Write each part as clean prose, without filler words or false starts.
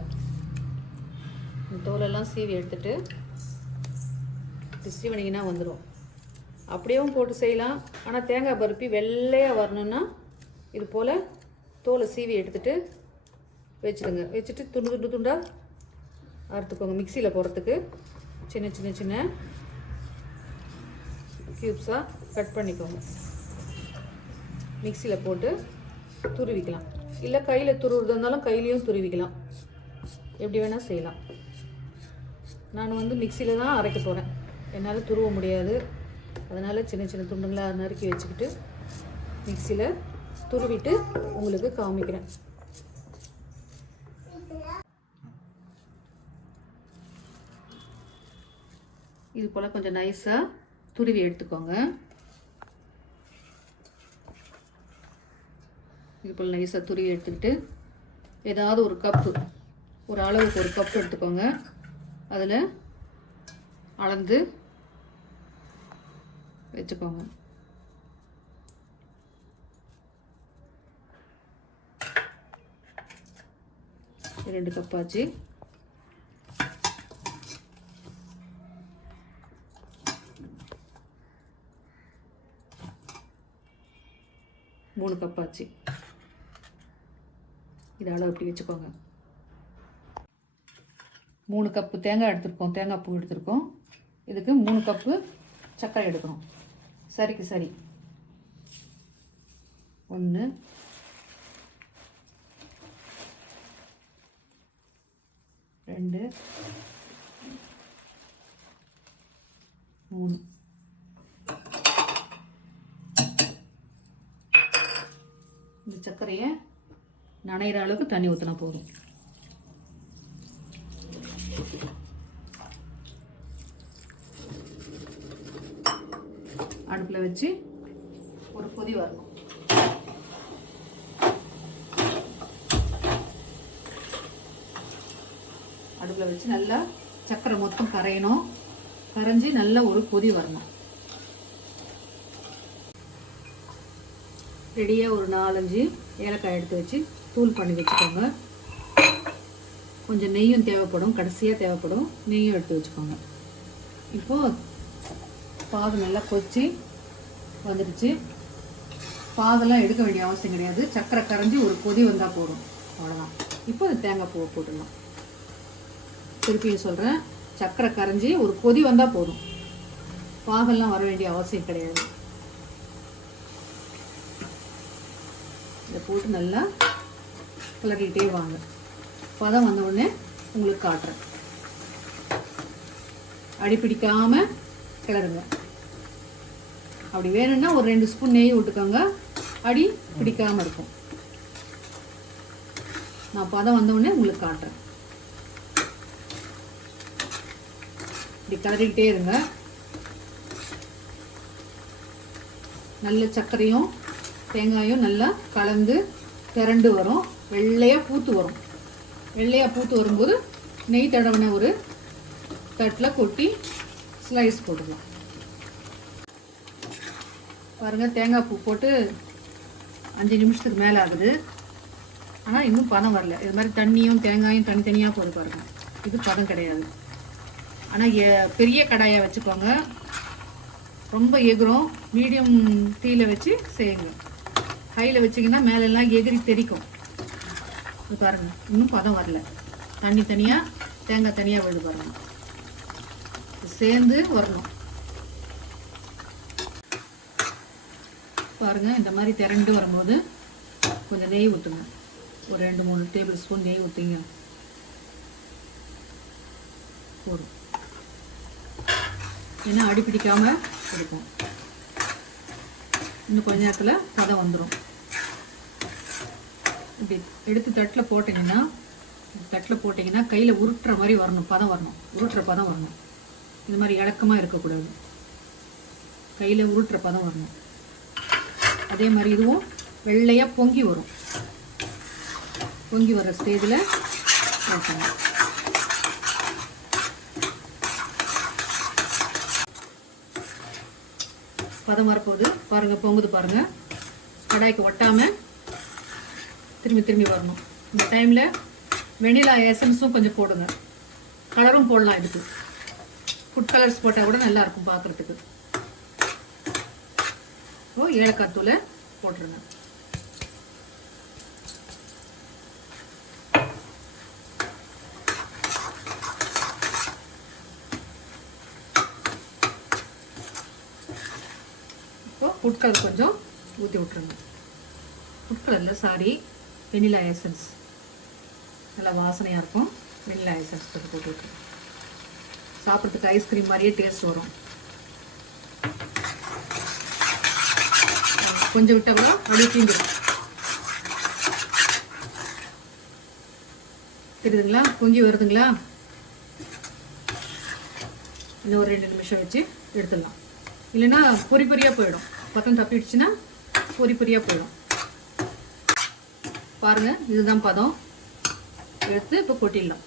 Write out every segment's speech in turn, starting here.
எடுத்துருங்க. தோலெல்லாம் சீவி எடுத்துட்டு சீவனிங்கன்னா வந்துடும். அப்படியேவும் போட்டு செய்யலாம். ஆனால் தேங்காய் பருப்பி வெள்ளையாக வரணுன்னா இது போல் தோலை சீவி எடுத்துட்டு வச்சுடுங்க. வச்சுட்டு துண்டு துண்டு துண்டாக அறுத்துக்கோங்க. மிக்சியில் போடுறதுக்கு சின்ன சின்ன சின்ன க்யூப்ஸாக கட் பண்ணிக்கோங்க. மிக்சியில் போட்டு துருவிக்கலாம். இல்லை கையில் துருவுறதா இருந்தாலும் கையிலையும் துருவிக்கலாம். எப்படி வேணால் செய்யலாம். நான் மிக்சியில் தான் அரைக்க போகிறேன். என்னால் துருவ முடியாது. அதனால் சின்ன சின்ன துண்டுங்களாக நறுக்கி வச்சுக்கிட்டு மிக்சியில் துருவிட்டு உங்களுக்கு காமிக்கிறேன். இது போல் கொஞ்சம் நைஸாக துருவி எடுத்துக்கோங்க. இது போல் நைஸாக துருவி எடுத்துக்கிட்டு ஏதாவது ஒரு கப்பு, ஒரு அளவுக்கு ஒரு கப்பு எடுத்துக்கோங்க. அதில் அளந்து வச்சுக்கோங்க. ரெண்டு கப் ஆச்சு. மூணு கப் ஆச்சு. இது அளவு இப்படி வச்சுக்கோங்க. 3 கப்பு தேங்காய் எடுத்துருக்கோம். தேங்காய் பூ எடுத்துருக்கோம். இதுக்கு 3 கப்பு சர்க்கரை எடுக்கணும். சரிக்கு சரி. 1 2 3. இந்த சர்க்கரையை நனைகிற அளவுக்கு தண்ணி ஊற்றினா போதும். அடுப்பில் வச்சு ஒரு கொதி வரணும். அடுப்பில் வச்சு நல்லா சர்க்கரை மொத்தம் கரையணும். கரைஞ்சி நல்லா ஒரு கொதி வரணும். ரெடியாக ஒரு 4-5 ஏலக்காய் எடுத்து வச்சு தூள் பண்ணி வச்சுக்கோங்க. கொஞ்சம் நெய்யும் தேவைப்படும். கடைசியாக தேவைப்படும். நெய்யும் எடுத்து வச்சுக்கோங்க. இப்போது பாகு நல்லா கொச்சி வந்துடுச்சு. பாகெல்லாம் எடுக்க வேண்டிய அவசியம் கிடையாது. சர்க்கரை கரைஞ்சி ஒரு கொதி வந்தால் போதும். அவ்வளோதான். இப்போ தேங்காய் பூவை போட்டுடலாம். திருப்பியும் சொல்கிறேன், சர்க்கரை கரைஞ்சி ஒரு கொதி வந்தால் போதும். பாகெல்லாம் வர வேண்டிய அவசியம் கிடையாது. இதை போட்டு நல்லா கிளறிக்கிட்டே வாங்க. பதம் வந்த உடனே உங்களுக்கு காட்டுறேன். அடி பிடிக்காமல் கிளறுங்க. அப்படி வேணும்னா ஒரு 2 ஸ்பூன் நெய் விட்டுக்கோங்க. அடி பிடிக்காமல் இருக்கும். நான் பதம் வந்த உடனே உங்களுக்கு காட்டுறேன். இப்படி கிளறிக்கிட்டே இருங்க. நல்ல சர்க்கரையும் தேங்காயும் நல்லா கலந்து திரண்டு வரும். வெள்ளையாக பூத்து வரும். வெள்ளையாக பூத்து வரும்போது நெய் தடவின ஒரு தட்டில் கொட்டி ஸ்லைஸ் போட்டுக்கலாம். பாருங்கள், தேங்காய் பூ போட்டு 5 நிமிஷத்துக்கு மேலே ஆகுது. ஆனால் இன்னும் பதம் வரல. இது மாதிரி தண்ணியும் தேங்காயும் தனித்தனியாக போது பாருங்கள். இது பதம் கிடையாது. ஆனால் பெரிய கடாயை வச்சுக்கோங்க. ரொம்ப எகிரும். மீடியம் தீயில் வச்சு செய்யுங்க. ஹையில் வச்சிங்கன்னா மேலெல்லாம் எகிரி தெரிக்கும். இது பாருங்கள், இன்னும் பதம் வரல. தண்ணி தனியாக தேங்காய் தனியாக விழுது பாருங்கள். சேர்ந்து வரணும். பாருங்கள், இந்த மாதிரி திரண்டு வரும்போது கொஞ்சம் நெய் ஊற்றுங்க. ஒரு 2-3 டேபிள் ஸ்பூன் நெய் ஊற்றிங்க போதும். ஏன்னா அடி பிடிக்காமல் இருக்கும். இன்னும் கொஞ்ச நேரத்தில் பதம் வந்துடும். இப்படி எடுத்து தட்டில் போட்டிங்கன்னா கையில் உருட்டுற மாதிரி வரணும். பதம் வரணும். உருட்டுற பதம் வரணும். இது மாதிரி இலக்கமாக இருக்கக்கூடாது. கையில் உருட்டுற பதம் வரணும். அதே மாதிரி இதுவும் வெள்ளையாக பொங்கி வரும். பொங்கி வர ஸ்டேஜில் வைக்கணும். பதம் வரப்போகுது பாருங்கள். பொங்குது பாருங்கள். கடாய்க்கு ஒட்டாமல் திரும்பி திரும்பி வரணும். இந்த டைமில் வெனிலா எசன்ஸும் கொஞ்சம் போடுங்க. கலரும் போடலாம். இதுக்கு ஃபுட் கலர்ஸ் போட்டால் கூட நல்லாயிருக்கும் பார்க்குறதுக்கு. ஏலக்காய் தூளை போட்டுருங்க. இப்போ ஃபுட் கலர் கொஞ்சம் ஊற்றி விட்ருங்க. ஃபுட் கலரில் வெனிலா எசன்ஸ் நல்லா வாசனையாக இருக்கும். வெனிலா எசன்ஸ் போட்டு விட்ருங்க. சாப்பிட்றதுக்கு ஐஸ்கிரீம் மாதிரியே டேஸ்ட் வரும். கொஞ்சம் விட்டால் கூட அப்படியே தீந்துடும். தெரியுதுங்களா? பொங்கி வருதுங்களா? இன்னும் ஒரு 2 நிமிஷம் வச்சு எடுத்துடலாம். இல்லைன்னா பொறி பொரியாக போயிடும். பதம் தப்பிடுச்சுன்னா பொறி பொரியாக போயிடும். பாருங்கள், இதுதான் பதம். எடுத்து இப்போ கொட்டிடலாம்.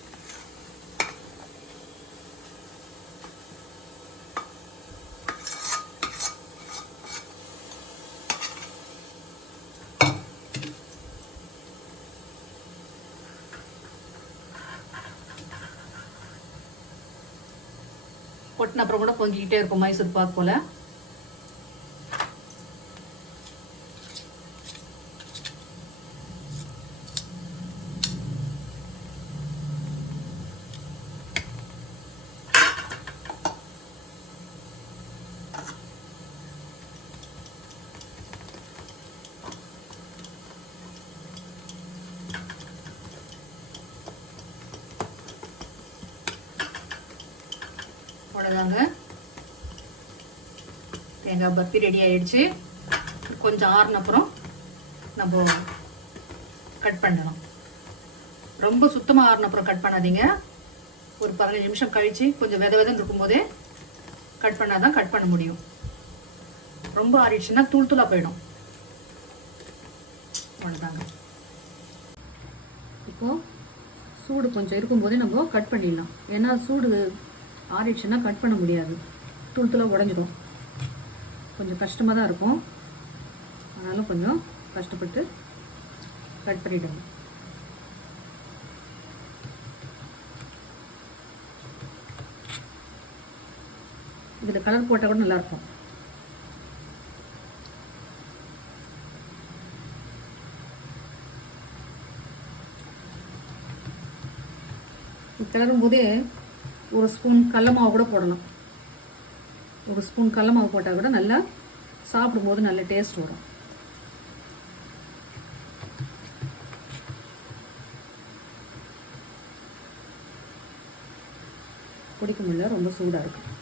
கொட்டின அப்புறம் கூட பொங்கிக்கிட்டே இருக்கும் மைசூர் பாக் போல. அவ்வளோதாங்க, தேங்காய் பர்ஃபி ரெடி ஆயிடுச்சு. கொஞ்சம் ஆறுன அப்புறம் நம்ம கட் பண்ணணும். ரொம்ப சுத்தமாக ஆறுன அப்புறம் கட் பண்ணாதீங்க. ஒரு 15 நிமிஷம் கழித்து கொஞ்சம் வெதன்னு இருக்கும்போதே கட் பண்ணால் தான் கட் பண்ண முடியும். ரொம்ப ஆறிடுச்சுன்னா தூள் தூளாக போயிடும். அவ்வளோதாங்க. இப்போது சூடு கொஞ்சம் இருக்கும்போதே நம்ம கட் பண்ணிடலாம். ஏன்னா சூடு ஆறிடுச்சுன்னா கட் பண்ண முடியாது. தூள் தூளாக உடஞ்சிடும். கொஞ்சம் கஷ்டமாக தான் இருக்கும். ஆனாலும் கொஞ்சம் கஷ்டப்பட்டு கட் பண்ணிவிடுங்க. இதில் கலர் போட்டால் கூட நல்லாயிருக்கும். கிளறும் போதே ஒரு ஸ்பூன் கடல மாவு கூட போடலாம். ஒரு ஸ்பூன் கடல மாவு போட்டால் கூட நல்லா சாப்பிடும்போது நல்ல டேஸ்ட் வரும். பிடிக்க முடியல, ரொம்ப சூடாக இருக்கும்.